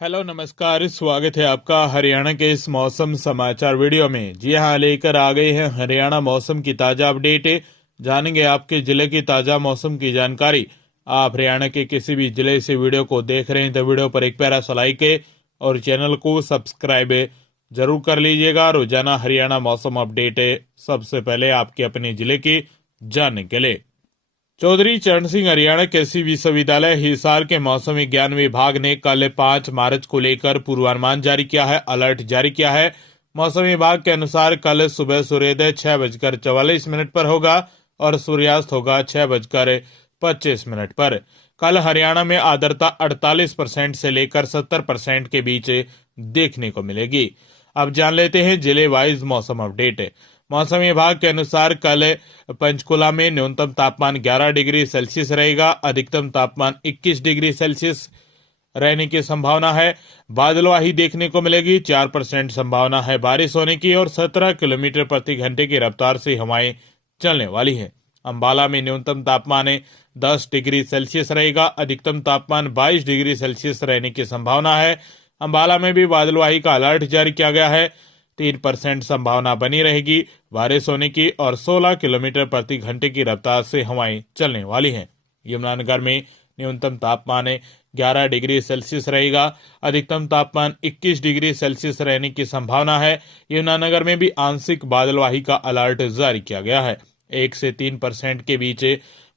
Hello नमस्कार, स्वागत है आपका हरियाणा के इस मौसम समाचार वीडियो में। जी हाँ, लेकर आ गए हैं हरियाणा मौसम की ताज़ा अपडेट। जानेंगे आपके जिले की ताज़ा मौसम की जानकारी। आप हरियाणा के किसी भी जिले से वीडियो को देख रहे हैं तो वीडियो पर एक प्यारा सा लाइक है और चैनल को सब्सक्राइब जरूर कर लीजिएगा। रोजाना हरियाणा मौसम अपडेट सबसे पहले आपके अपने जिले की जानने के लिए। चौधरी चरण सिंह हरियाणा कृषि विश्वविद्यालय हिसार के मौसम विज्ञान विभाग ने कल 5 मार्च को लेकर पूर्वानुमान जारी किया है, अलर्ट जारी किया है। मौसम विभाग के अनुसार कल सुबह सूर्योदय 6:44 पर होगा और सूर्यास्त होगा 6:25 पर। कल हरियाणा में आर्द्रता 48% से लेकर 70% के बीच देखने को मिलेगी। अब जान लेते हैं जिले वाइज मौसम अपडेट। मौसम विभाग के अनुसार कल पंचकुला में न्यूनतम तापमान 11 डिग्री सेल्सियस रहेगा, अधिकतम तापमान 21 डिग्री सेल्सियस रहने की संभावना है। बादलवाही देखने को मिलेगी, 4% संभावना है बारिश होने की और 17 किलोमीटर प्रति घंटे की रफ्तार से हवाएं चलने वाली है। अंबाला में न्यूनतम तापमान 10 डिग्री सेल्सियस रहेगा, अधिकतम तापमान 22 डिग्री सेल्सियस रहने की संभावना है। अंबाला में भी बादलवाही का अलर्ट जारी किया गया है, 3% संभावना बनी रहेगी बारिश होने की और 16 किलोमीटर प्रति घंटे की रफ्तार से हवाएं चलने वाली हैं। यमुनानगर में न्यूनतम तापमान 11 डिग्री सेल्सियस रहेगा, अधिकतम तापमान 21 डिग्री सेल्सियस रहने की संभावना है। यमुनानगर में भी आंशिक बादलवाही का अलर्ट जारी किया गया है, 1 से 3% के बीच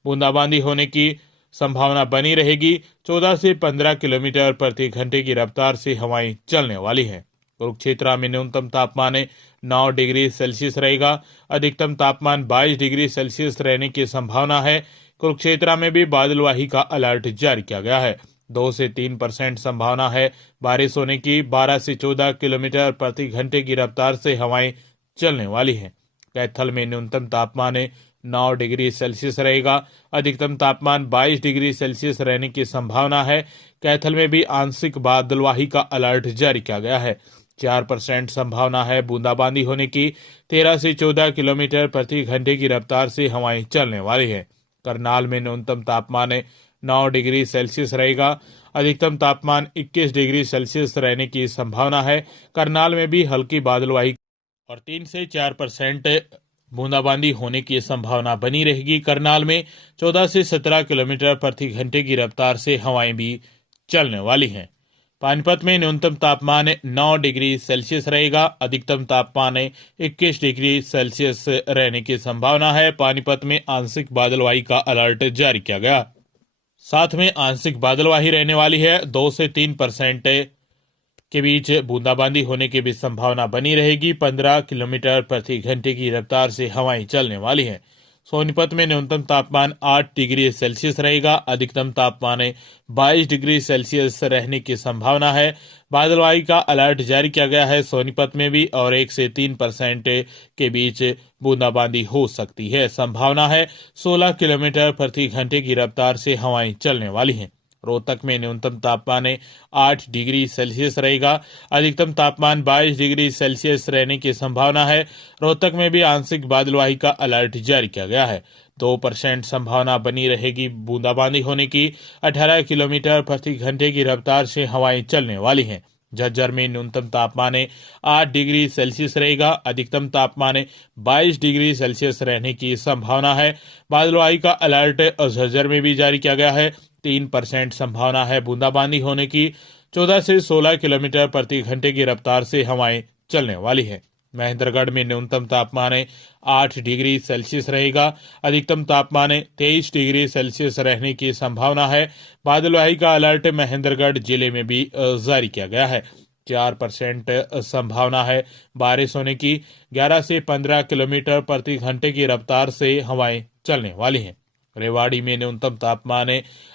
बूंदाबांदी होने की संभावना बनी रहेगी। 14 से 15 किलोमीटर प्रति घंटे की रफ्तार से हवाएं चलने वाली हैं। कुरुक्षेत्र में न्यूनतम तापमान 9 डिग्री सेल्सियस रहेगा, अधिकतम तापमान 22 डिग्री सेल्सियस रहने की संभावना है। कुरुक्षेत्र में भी बादलवाही का अलर्ट जारी किया गया है, 2 से 3% संभावना है बारिश होने की। 12 से 14 किलोमीटर प्रति घंटे की रफ्तार से हवाएं चलने वाली हैं। कैथल में न्यूनतम तापमान 9 डिग्री सेल्सियस रहेगा, अधिकतम तापमान 22 डिग्री सेल्सियस रहने की संभावना है। कैथल में भी आंशिक बादलवाही का अलर्ट जारी किया गया है, 4% संभावना है बूंदाबांदी होने की। 13 से 14 किलोमीटर प्रति घंटे की रफ्तार से हवाएं चलने वाली है। करनाल में न्यूनतम तापमान 9 डिग्री सेल्सियस रहेगा, अधिकतम तापमान 21 डिग्री सेल्सियस रहने की संभावना है। करनाल में भी हल्की बादलवाही और 3 से 4% बूंदाबांदी होने की संभावना बनी रहेगी। करनाल में 14 से 17 किलोमीटर प्रति घंटे की रफ्तार से हवाएं भी चलने वाली हैं। पानीपत में न्यूनतम तापमान 9 डिग्री सेल्सियस रहेगा, अधिकतम तापमान 21 डिग्री सेल्सियस रहने की संभावना है। पानीपत में आंशिक बादलवाही का अलर्ट जारी किया गया, साथ में आंशिक बादलवाही रहने वाली है, 2 से 3% के बीच बूंदाबांदी होने की भी संभावना बनी रहेगी। 15 किलोमीटर प्रति घंटे की रफ्तार से हवाएं चलने वाली हैं। सोनीपत में न्यूनतम तापमान 8 डिग्री सेल्सियस रहेगा, अधिकतम तापमान 22 डिग्री सेल्सियस रहने की संभावना है। बादलवाही का अलर्ट जारी किया गया है सोनीपत में भी और 1 से 3% के बीच बूंदाबांदी हो सकती है। संभावना है 16 किलोमीटर प्रति घंटे की रफ्तार से हवाएं चलने वाली हैं। रोहतक में न्यूनतम तापमान 8 डिग्री सेल्सियस रहेगा, अधिकतम तापमान 22 डिग्री सेल्सियस रहने की संभावना है। रोहतक में भी आंशिक बादलवाही का अलर्ट जारी किया गया है, 2% संभावना बनी रहेगी बूंदाबांदी होने की। 18 किलोमीटर प्रति घंटे की रफ्तार से हवाएं चलने वाली हैं। झज्जर में न्यूनतम तापमान 8 डिग्री सेल्सियस रहेगा, अधिकतम तापमान 22 डिग्री सेल्सियस रहने की संभावना है। बादलवाही का अलर्ट झज्जर में भी जारी किया गया है, 3% संभावना है बूंदाबांदी होने की। 14 से 16 किलोमीटर प्रति घंटे की रफ्तार से हवाएं चलने वाली है। महेंद्रगढ़ में न्यूनतम तापमान 8 डिग्री सेल्सियस रहेगा, अधिकतम तापमान 23 डिग्री सेल्सियस रहने की संभावना है। बादलवाही का अलर्ट महेंद्रगढ़ जिले में भी जारी किया गया है, 4% संभावना है बारिश होने की। 11 से 15 किलोमीटर प्रति घंटे की रफ्तार से हवाएं चलने वाली हैं। रेवाड़ी में न्यूनतम तापमान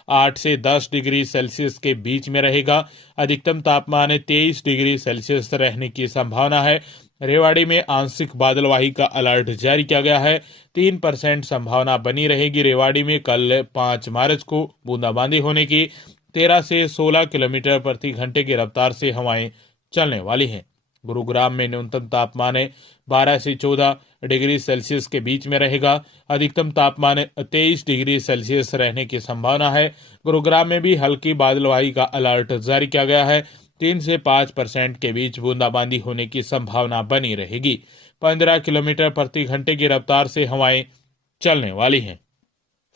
8 से 10 डिग्री सेल्सियस के बीच में रहेगा, अधिकतम तापमान 23 डिग्री सेल्सियस रहने की संभावना है। रेवाड़ी में आंशिक बादलवाही का अलर्ट जारी किया गया है, 3% संभावना बनी रहेगी। रेवाड़ी में कल 5 मार्च को बूंदाबांदी होने की। 13 से 16 किलोमीटर प्रति घंटे की रफ्तार से हवाएं चलने वाली हैं। गुरुग्राम में न्यूनतम तापमान 12 से 14 डिग्री सेल्सियस के बीच में रहेगा, अधिकतम तापमान 23 डिग्री सेल्सियस रहने की संभावना है। गुरुग्राम में भी हल्की बादलवाही का अलर्ट जारी किया गया है, 3 से 5% के बीच बूंदाबांदी होने की संभावना बनी रहेगी। 15 किलोमीटर प्रति घंटे की रफ्तार से हवाएं चलने वाली हैं।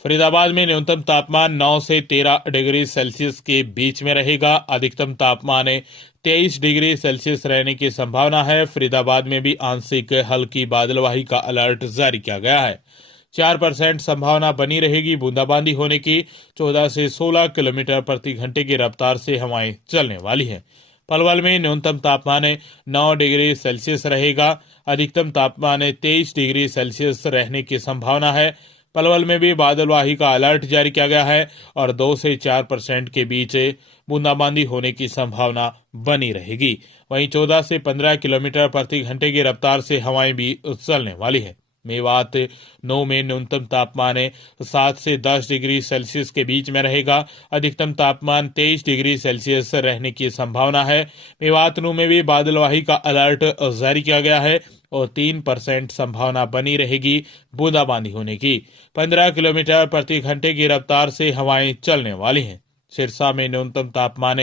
फरीदाबाद में न्यूनतम तापमान 9 से 13 डिग्री सेल्सियस के बीच में रहेगा। अधिकतम तापमान 23 डिग्री सेल्सियस रहने की संभावना है। फरीदाबाद में भी आंशिक हल्की बादलवाही का अलर्ट जारी किया गया है। 4% संभावना बनी रहेगी बूंदाबांदी होने की। 14 से 16 किलोमीटर प्रति घंटे की रफ्तार से हवाएं चलने वाली हैं। पलवल में न्यूनतम तापमान 9 डिग्री सेल्सियस रहेगा। अधिकतम तापमान 23 डिग्री सेल्सियस रहने की संभावना है। पलवल में भी बादलवाही का अलर्ट जारी किया गया है और 2 से 4% के बीच बूंदाबांदी होने की संभावना बनी रहेगी। वहीं 14 से 15 किलोमीटर प्रति घंटे की रफ्तार से हवाएं भी चलने वाली है। मेवात 9 में न्यूनतम तापमान 7 से 10 डिग्री सेल्सियस के बीच में रहेगा। अधिकतम तापमान 23 डिग्री सेल्सियस रहने की संभावना है। मेवात 9 में भी बादलवाही का अलर्ट जारी किया गया है और 3% संभावना बनी रहेगी बूंदाबांदी होने की। 15 किलोमीटर प्रति घंटे की रफ्तार से हवाएं चलने वाली हैं। सिरसा में न्यूनतम तापमान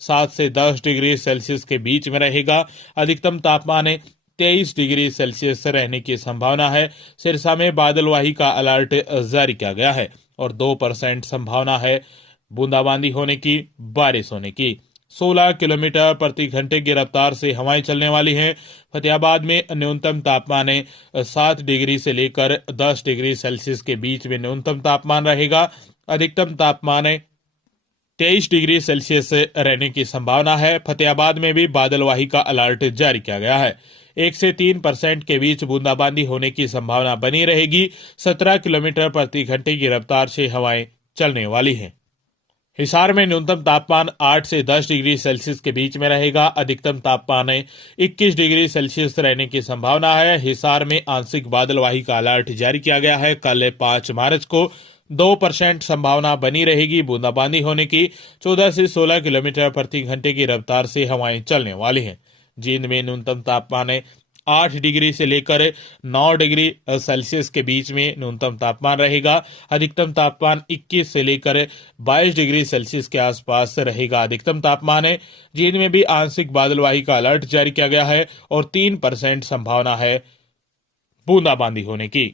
7 से 10 डिग्री सेल्सियस के बीच में रहेगा। अधिकतम तापमान 23 डिग्री सेल्सियस रहने की संभावना है। सिरसा में बादलवाही का अलर्ट जारी किया गया है और 2% संभावना है बूंदाबांदी होने की, बारिश होने की। 16 किलोमीटर प्रति घंटे की रफ्तार से हवाएं चलने वाली हैं। फतेहाबाद में न्यूनतम तापमान 7 डिग्री से लेकर 10 डिग्री सेल्सियस के बीच में न्यूनतम तापमान रहेगा। अधिकतम तापमान 23 डिग्री सेल्सियस रहने की संभावना है। फतेहाबाद में भी बादलवाही का अलर्ट जारी किया गया है। 1 से 3% के बीच बूंदाबांदी होने की संभावना बनी रहेगी। 17 किलोमीटर प्रति घंटे की रफ्तार से हवाएं चलने वाली हैं। हिसार में न्यूनतम तापमान 8 से 10 डिग्री सेल्सियस के बीच में रहेगा। अधिकतम तापमान 21 डिग्री सेल्सियस रहने की संभावना है। हिसार में आंशिक बादलवाही का अलर्ट जारी किया गया है। कल 5 मार्च को 2% संभावना बनी रहेगी बूंदाबांदी होने की। 14 से 16 किलोमीटर प्रति घंटे की रफ्तार से हवाएं चलने वाली हैं। जींद में न्यूनतम तापमान 8 डिग्री से लेकर 9 डिग्री सेल्सियस के बीच में न्यूनतम तापमान रहेगा। अधिकतम तापमान 21 से लेकर 22 डिग्री सेल्सियस के आसपास रहेगा। अधिकतम तापमान जींद में भी आंशिक बादलवाही का अलर्ट जारी किया गया है और 3% संभावना है बूंदाबांदी होने की।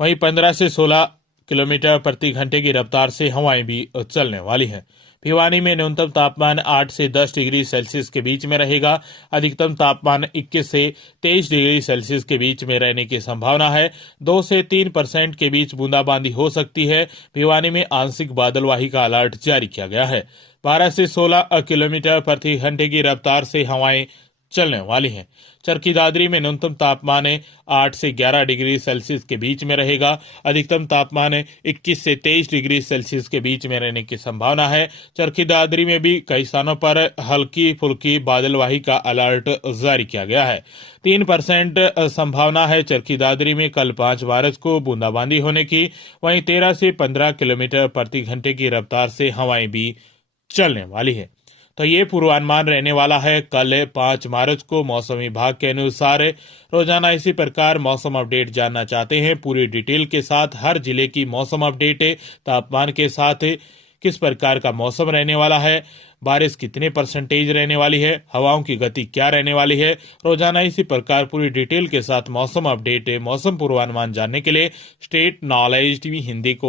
वहीं 15 से 16 किलोमीटर प्रति घंटे की रफ्तार से हवाएं भी चलने वाली हैं। भिवानी में न्यूनतम तापमान 8 से 10 डिग्री सेल्सियस के बीच में रहेगा। अधिकतम तापमान 21 से 23 डिग्री सेल्सियस के बीच में रहने की संभावना है। 2 से 3% के बीच बूंदाबांदी हो सकती है। भिवानी में आंशिक बादलवाही का अलर्ट जारी किया गया है। 12 से 16 किलोमीटर प्रति घंटे की रफ्तार से हवाएं चलने वाली हैं। चरखी दादरी में न्यूनतम तापमान 8 से 11 डिग्री सेल्सियस के बीच में रहेगा। अधिकतम तापमान 21 से 23 डिग्री सेल्सियस के बीच में रहने की संभावना है। चरखी दादरी में भी कई स्थानों पर हल्की फुल्की बादलवाही का अलर्ट जारी किया गया है। 3% संभावना है चरखी दादरी में कल 5 मार्च को बूंदाबांदी होने की। वहीं 13 से 15 किलोमीटर प्रति घंटे की रफ्तार से हवाएं भी चलने वाली है। तो ये पूर्वानुमान रहने वाला है कल 5 मार्च को मौसम विभाग के अनुसार। रोजाना इसी प्रकार मौसम अपडेट जानना चाहते हैं पूरी डिटेल के साथ, हर जिले की मौसम अपडेट, तापमान के साथ किस प्रकार का मौसम रहने वाला है, बारिश कितने परसेंटेज रहने वाली है, हवाओं की गति क्या रहने वाली है, रोजाना इसी प्रकार पूरी डिटेल के साथ मौसम अपडेट, मौसम पूर्वानुमान जानने के लिए स्टेट नॉलेज टीवी हिंदी को